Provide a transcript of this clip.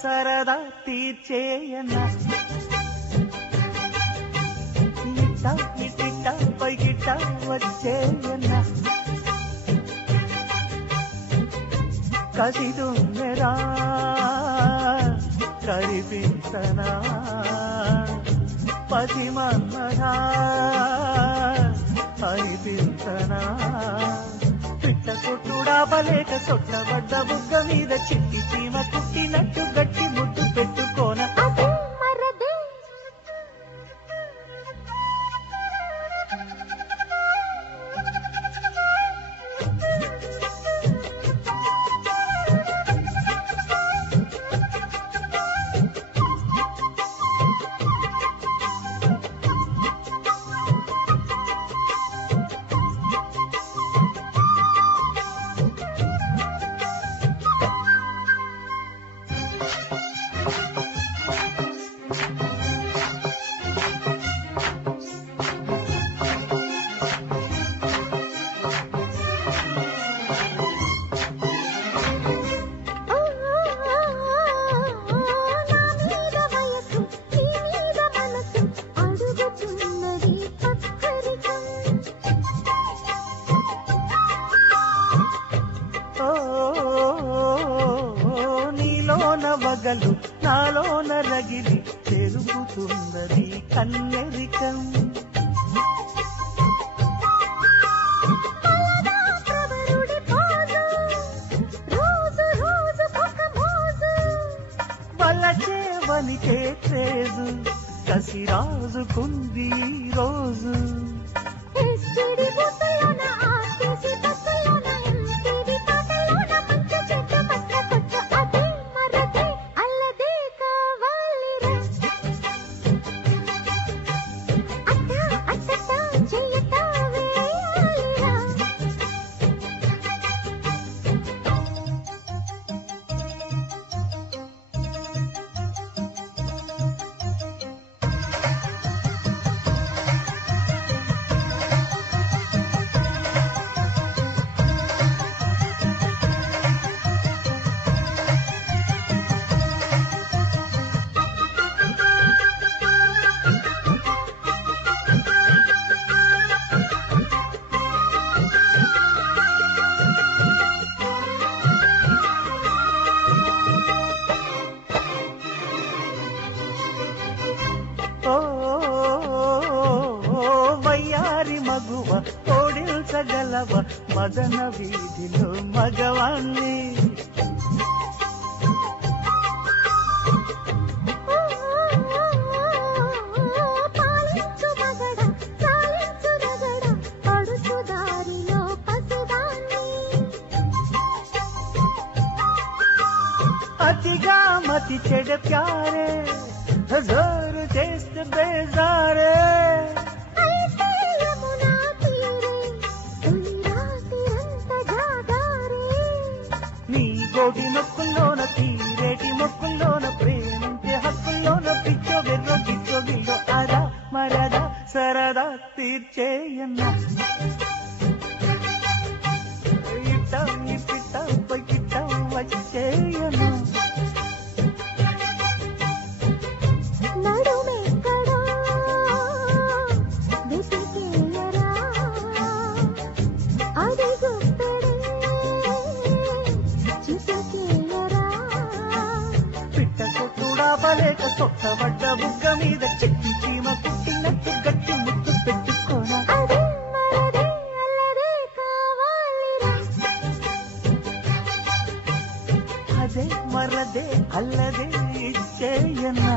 సరదా తీర్చేయన్నా ఇట్టా ఇట్టిట్టా పైకిట్టా వచ్చేయన్నా కసిదున్నెరా కరిపించనా పసిమన్నరా అనిపించనా పిట్ట కొట్టుడా బలేక సొట్టబడ్డ బుగ్గ మీద చిట్టి చీమ కుట్టినట్టు గట్టి ముద్దు పెట్టుకోన వగలు నాలోన రగిలి పెరుగుతున్నది కన్నెరికం వలచేవనికే క్రేజు కసి రాజుకుంది రోజు మగువ ఓడించగలవ మదన వీధిలో మగవాణ్ణి అతిగా మతి చెడ ప్యారే జోరు చేస్తే బేజారే కోటి మొక్కుల్లోన తీరేటి మొక్కుల్లోన ప్రేమించే హక్కుల్లోన పిచ్చో వెర్రో గిచ్చో గిల్లో అదా మరదా సరదా తీర్చేయన్నా ఇట్టా ఇట్టిట్టా పైకిట్టా వచ్చేయన్నా బలేక సొట్టబడ్డ బుగ్గ మీద చెట్టి చీమ కుట్టినట్టు గట్టి ముద్దు పెట్టుకోనా అదే మరదే అల్లదే ఇచ్చేయన్నా